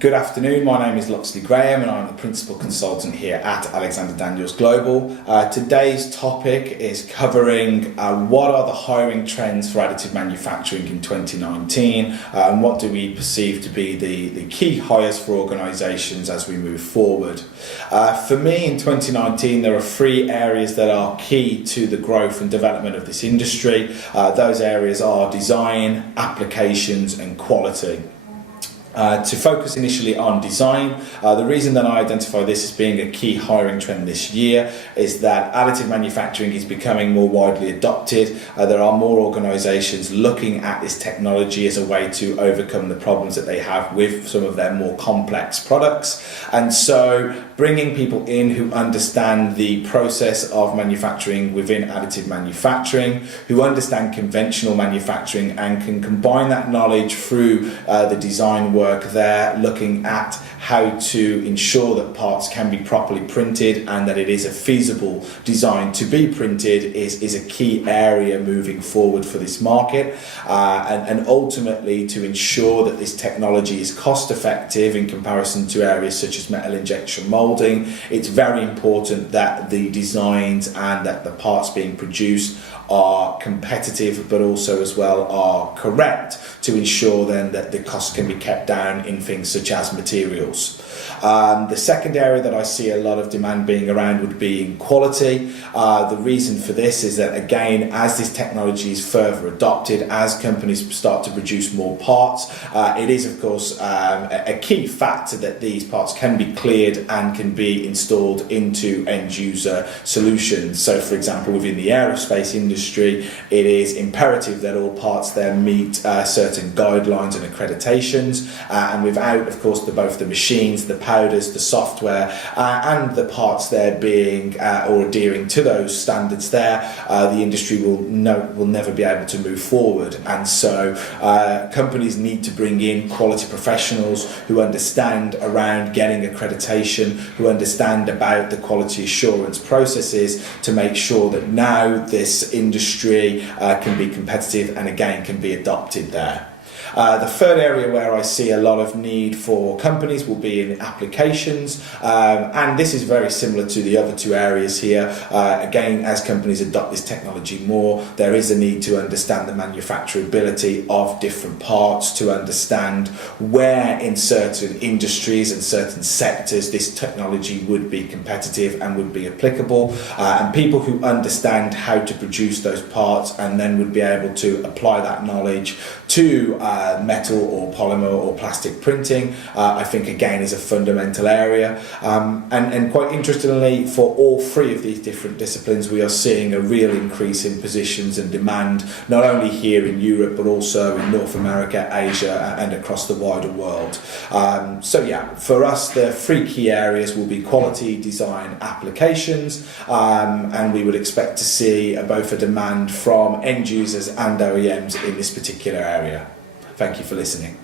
Good afternoon, my name is Loxley Graham and I'm the Principal Consultant here at Alexander Daniels Global. Today's topic is covering what are the hiring trends for additive manufacturing in 2019 and what do we perceive to be the key hires for organisations as we move forward. For me in 2019 there are three areas that are key to the growth and development of this industry. Those areas are design, applications and quality. To focus initially on design, the reason that I identify this as being a key hiring trend this year is that additive manufacturing is becoming more widely adopted. There are more organisations looking at this technology as a way to overcome the problems that they have with some of their more complex products, and so bringing people in who understand the process of manufacturing within additive manufacturing, who understand conventional manufacturing and can combine that knowledge through the design work there, looking at how to ensure that parts can be properly printed and that it is a feasible design to be printed is a key area moving forward for this market, and ultimately to ensure that this technology is cost effective in comparison to areas such as metal injection moulding. It's very important that the designs and that the parts being produced are competitive but also as well are correct to ensure then that the cost can be kept down in things such as materials. The second area that I see a lot of demand being around would be in quality. The reason for this is that again, as this technology is further adopted, as companies start to produce more parts, it is of course a key factor that these parts can be cleared and can be installed into end user solutions. So for example, within the aerospace industry, it is imperative that all parts there meet certain guidelines and accreditations, and without of course both the machines, the powders, the software and the parts there being or adhering to those standards there, the industry will never be able to move forward. And so companies need to bring in quality professionals who understand around getting accreditation, who understand about the quality assurance processes to make sure that now this industry can be competitive and again can be adopted there. The third area where I see a lot of need for companies will be in applications, and this is very similar to the other two areas here. Again, as companies adopt this technology more, there is a need to understand the manufacturability of different parts, to understand where in certain industries and certain sectors this technology would be competitive and would be applicable, and people who understand how to produce those parts and then would be able to apply that knowledge to metal or polymer or plastic printing, I think again is a fundamental area, and quite interestingly, for all three of these different disciplines we are seeing a real increase in positions and demand, not only here in Europe but also in North America, Asia and across the wider world. So yeah, for us the three key areas will be quality, design, applications, and we would expect to see both a demand from end users and OEMs in this particular area. Thank you for listening.